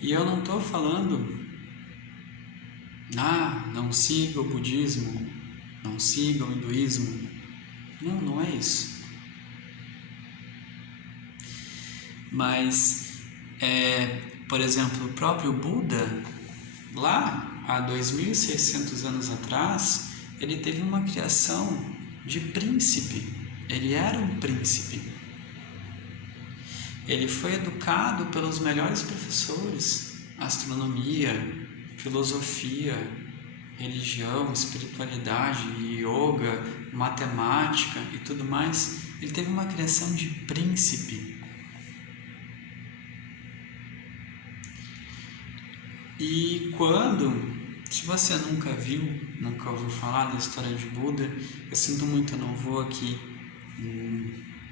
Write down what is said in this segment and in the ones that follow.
E eu não estou falando, não siga o budismo, não siga o hinduísmo. Não, não é isso. Mas, por exemplo, o próprio Buda, lá há 2.600 anos atrás, ele teve uma criação de príncipe. Ele era um príncipe. Ele foi educado pelos melhores professores, astronomia, filosofia, religião, espiritualidade, yoga, matemática e tudo mais. Ele teve uma criação de príncipe. E se você nunca viu, nunca ouviu falar da história de Buda, eu sinto muito, eu não vou aqui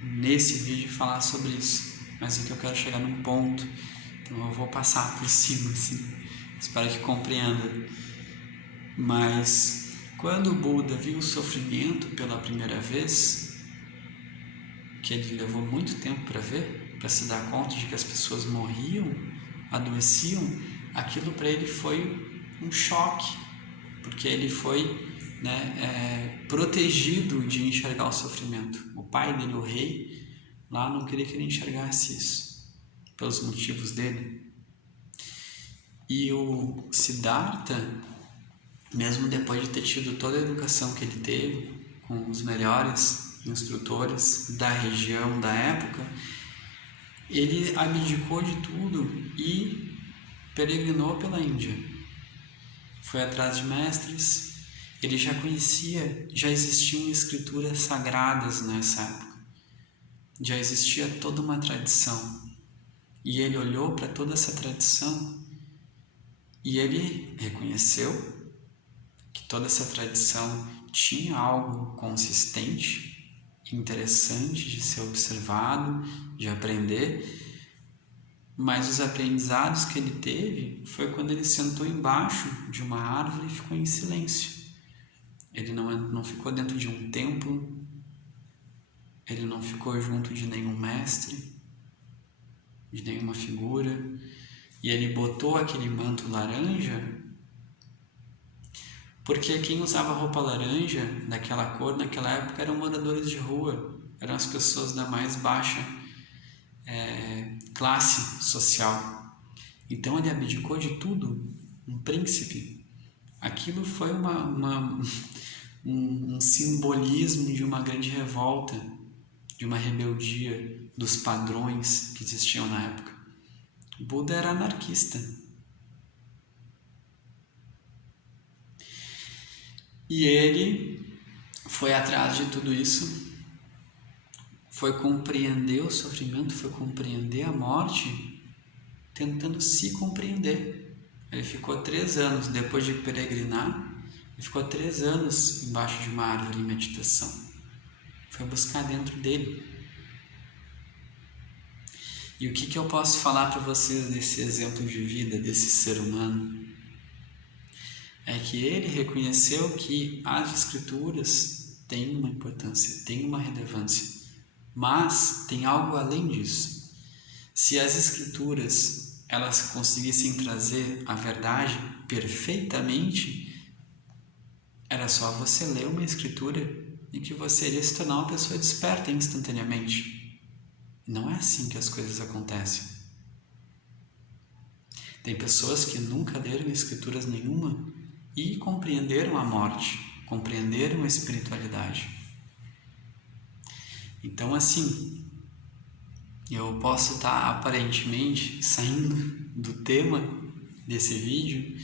nesse vídeo falar sobre isso, mas é que eu quero chegar num ponto, então eu vou passar por cima, assim, espero que compreenda. Mas quando o Buda viu o sofrimento pela primeira vez, que ele levou muito tempo para ver, para se dar conta de que as pessoas morriam, adoeciam, aquilo para ele foi um choque, porque ele foi protegido de enxergar o sofrimento. O pai dele, o rei, lá não queria que ele enxergasse isso, pelos motivos dele. E o Siddhartha, mesmo depois de ter tido toda a educação que ele teve, com os melhores instrutores da região, da época, ele abdicou de tudo e peregrinou pela Índia. Foi atrás de mestres. Ele já conhecia, já existiam escrituras sagradas nessa época. Já existia toda uma tradição. E ele olhou para toda essa tradição e ele reconheceu que toda essa tradição tinha algo consistente, interessante de ser observado, de aprender. Mas os aprendizados que ele teve foi quando ele sentou embaixo de uma árvore e ficou em silêncio. Ele não ficou dentro de um templo, ele não ficou junto de nenhum mestre, de nenhuma figura, e ele botou aquele manto laranja, porque quem usava roupa laranja daquela cor naquela época eram moradores de rua, eram as pessoas da mais baixa classe social. Então ele abdicou de tudo, um príncipe. Aquilo foi um simbolismo de uma grande revolta, de uma rebeldia dos padrões que existiam na época. Buda era anarquista. E ele foi atrás de tudo isso, foi compreender o sofrimento, foi compreender a morte, tentando se compreender. Ele ficou 3 anos, depois de peregrinar, ele ficou 3 anos embaixo de uma árvore em meditação. Foi buscar dentro dele. E o que eu posso falar para vocês desse exemplo de vida, desse ser humano? É que ele reconheceu que as escrituras têm uma importância, têm uma relevância. Mas tem algo além disso. Se as escrituras elas conseguissem trazer a verdade perfeitamente, era só você ler uma escritura e que você iria se tornar uma pessoa desperta instantaneamente. Não é assim que as coisas acontecem. Tem pessoas que nunca leram escrituras nenhuma e compreenderam a morte, compreenderam a espiritualidade. Então, assim, eu posso estar aparentemente saindo do tema desse vídeo,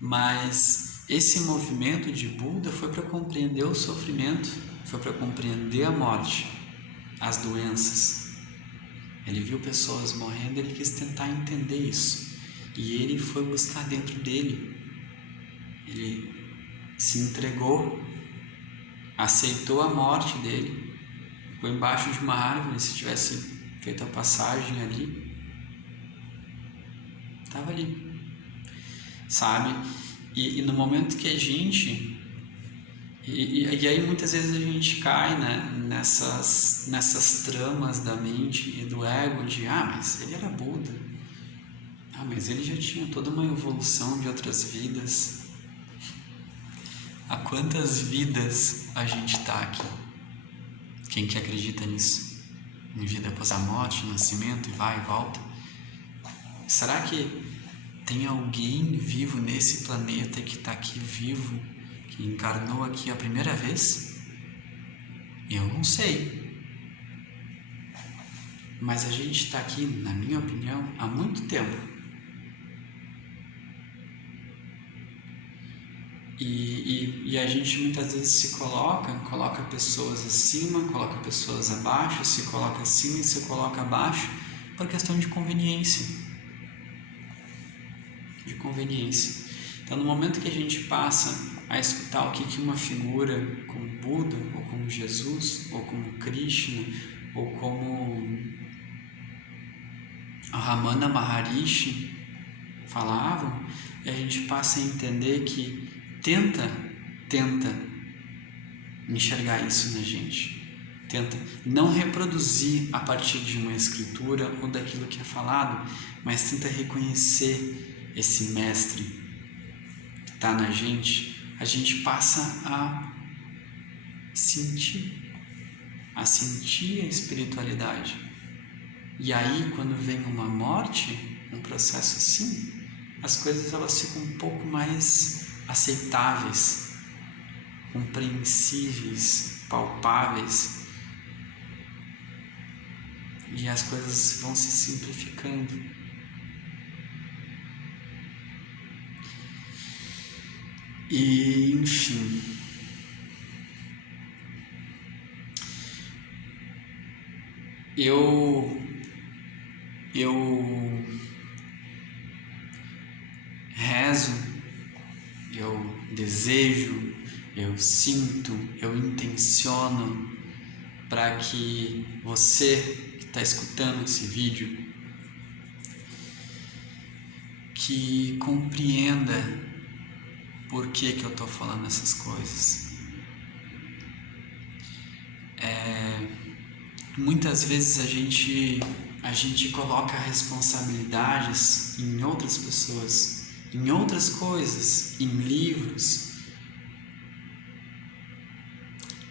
mas esse movimento de Buda foi para compreender o sofrimento, foi para compreender a morte, as doenças. Ele viu pessoas morrendo, ele quis tentar entender isso. E ele foi buscar dentro dele. Ele se entregou, aceitou a morte dele. Ficou embaixo de uma árvore, se tivesse feito a passagem ali, estava ali, sabe? E no momento que a gente... E aí muitas vezes a gente cai, né, nessas tramas da mente e do ego de, mas ele era Buda, Mas ele já tinha toda uma evolução de outras vidas. Há quantas vidas a gente está aqui? Quem que acredita nisso? Em vida após a morte, nascimento e vai e volta? Será que tem alguém vivo nesse planeta que está aqui vivo, que encarnou aqui a primeira vez? Eu não sei. Mas a gente está aqui, na minha opinião, há muito tempo. E a gente muitas vezes se coloca pessoas acima, coloca pessoas abaixo, se coloca acima e se coloca abaixo por questão de conveniência. Então, no momento que a gente passa a escutar o que uma figura como Buda, ou como Jesus, ou como Krishna, ou como a Ramana Maharishi falavam, e a gente passa a entender que tenta enxergar isso na gente, tenta não reproduzir a partir de uma escritura ou daquilo que é falado, mas tenta reconhecer esse mestre que está na gente. A gente passa a sentir a espiritualidade. E aí, quando vem uma morte, um processo assim, as coisas elas ficam um pouco mais aceitáveis, compreensíveis, palpáveis, e as coisas vão se simplificando. E, enfim, eu rezo, eu desejo, eu sinto, eu intenciono para que você que está escutando esse vídeo, que compreenda por que eu estou falando essas coisas. Muitas vezes a gente coloca responsabilidades em outras pessoas, em outras coisas, em livros,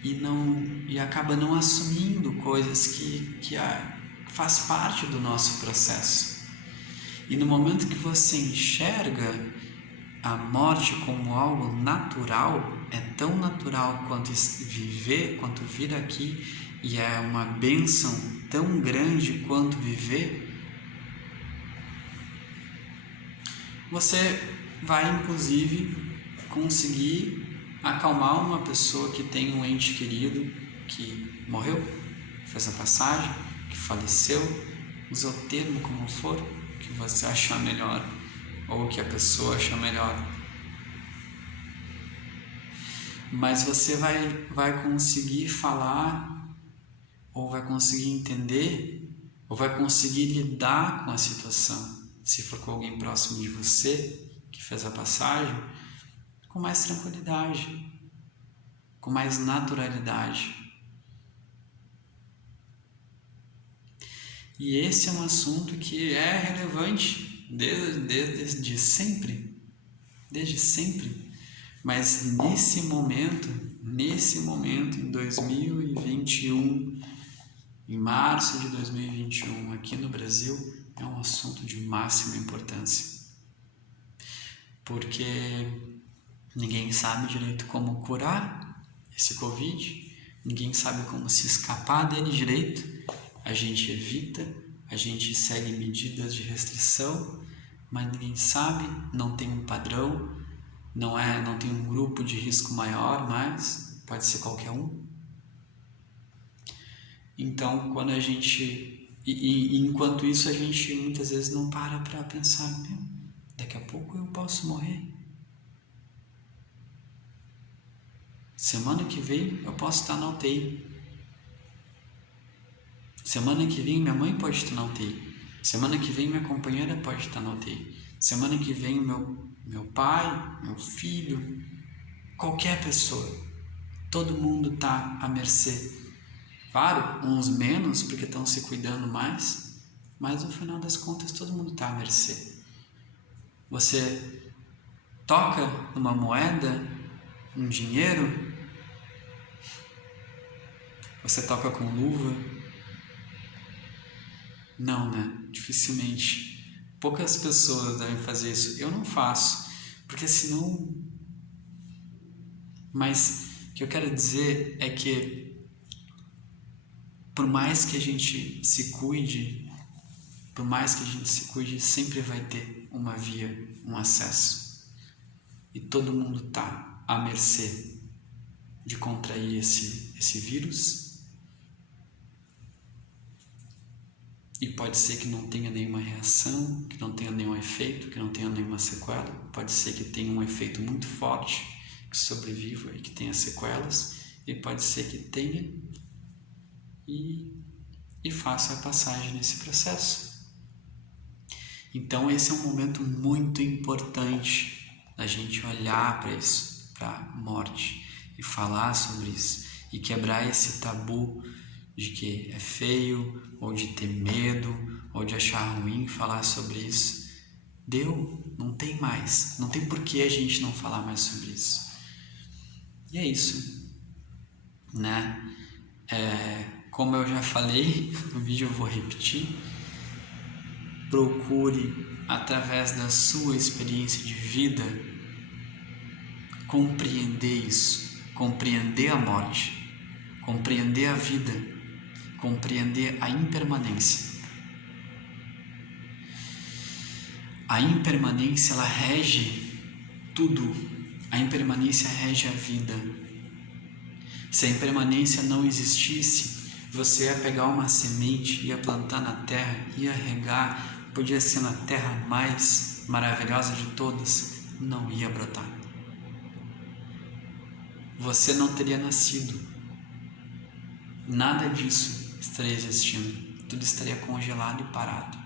e acaba não assumindo coisas que faz parte do nosso processo. E no momento que você enxerga a morte como algo natural, é tão natural quanto viver, quanto vir aqui, e é uma bênção tão grande quanto viver, você vai inclusive conseguir acalmar uma pessoa que tem um ente querido que morreu, fez a passagem, que faleceu, usa o termo como for, que você achar melhor, ou que a pessoa acha melhor. Mas você vai conseguir falar, ou vai conseguir entender, ou vai conseguir lidar com a situação, se for com alguém próximo de você, que fez a passagem, com mais tranquilidade, com mais naturalidade. E esse é um assunto que é relevante desde sempre, mas nesse momento, em 2021, em março de 2021, aqui no Brasil, é um assunto de máxima importância, porque ninguém sabe direito como curar esse Covid, ninguém sabe como se escapar dele direito. A gente evita, a gente segue medidas de restrição, mas ninguém sabe, não tem um padrão, não tem um grupo de risco maior, mas pode ser qualquer um. Então, quando a gente... enquanto isso, a gente muitas vezes não para pensar, daqui a pouco eu posso morrer. Semana que vem eu posso estar na UTI. Semana que vem minha mãe pode estar na UTI. Semana que vem minha companheira pode estar na UTI. Semana que vem meu pai, meu filho, qualquer pessoa. Todo mundo está à mercê. Claro, uns menos porque estão se cuidando mais, mas no final das contas todo mundo está à mercê. Você toca numa moeda, um dinheiro? Você toca com luva? Não, né? Dificilmente. Poucas pessoas devem fazer isso. Eu não faço, porque senão... Mas o que eu quero dizer é que por mais que a gente se cuide, sempre vai ter uma via, um acesso. E todo mundo está à mercê de contrair esse vírus. E pode ser que não tenha nenhuma reação, que não tenha nenhum efeito, que não tenha nenhuma sequela. Pode ser que tenha um efeito muito forte, que sobreviva e que tenha sequelas. E pode ser que tenha e faça a passagem nesse processo. Então esse é um momento muito importante da gente olhar para isso, para a morte, e falar sobre isso, e quebrar esse tabu de que é feio, ou de ter medo, ou de achar ruim falar sobre isso. Deu, não tem mais, não tem por que a gente não falar mais sobre isso. E é isso, né? Como eu já falei no vídeo, eu vou repetir. Procure, através da sua experiência de vida, compreender isso, compreender a morte, compreender a vida, compreender a impermanência. A impermanência, ela rege tudo. A impermanência rege a vida. Se a impermanência não existisse, você ia pegar uma semente, ia plantar na terra, ia regar, podia ser na terra mais maravilhosa de todas, não ia brotar. Você não teria nascido. Nada disso estaria existindo. Tudo estaria congelado e parado.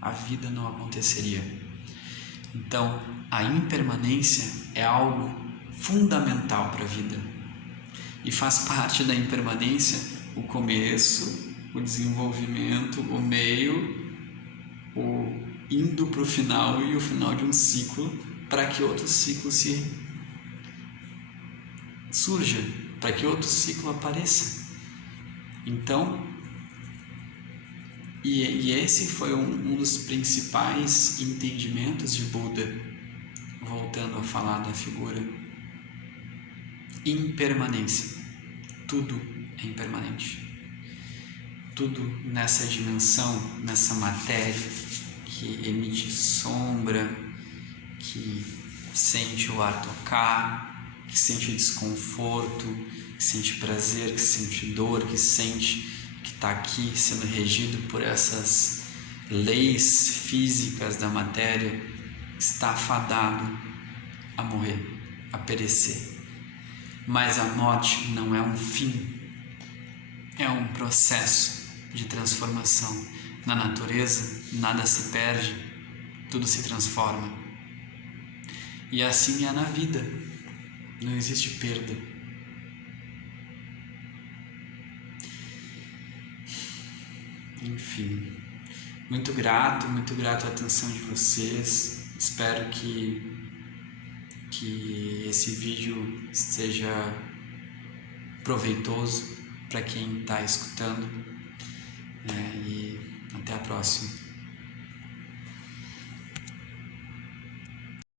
A vida não aconteceria. Então, a impermanência é algo fundamental para a vida. E faz parte da impermanência o começo, o desenvolvimento, o meio, o indo para o final e o final de um ciclo, para que outro ciclo surja, para que outro ciclo apareça. Então, e esse foi um dos principais entendimentos de Buda, voltando a falar da figura. Impermanência. Tudo é impermanente. Tudo nessa dimensão, nessa matéria que emite sombra, que sente o ar tocar, que sente desconforto, que sente prazer, que sente dor, que sente que está aqui sendo regido por essas leis físicas da matéria, está fadado a morrer, a perecer. Mas a morte não é um fim, é um processo de transformação. Na natureza, nada se perde, tudo se transforma. E assim é na vida, não existe perda. Enfim, muito grato à atenção de vocês. Espero que esse vídeo seja proveitoso para quem está escutando, e até a próxima.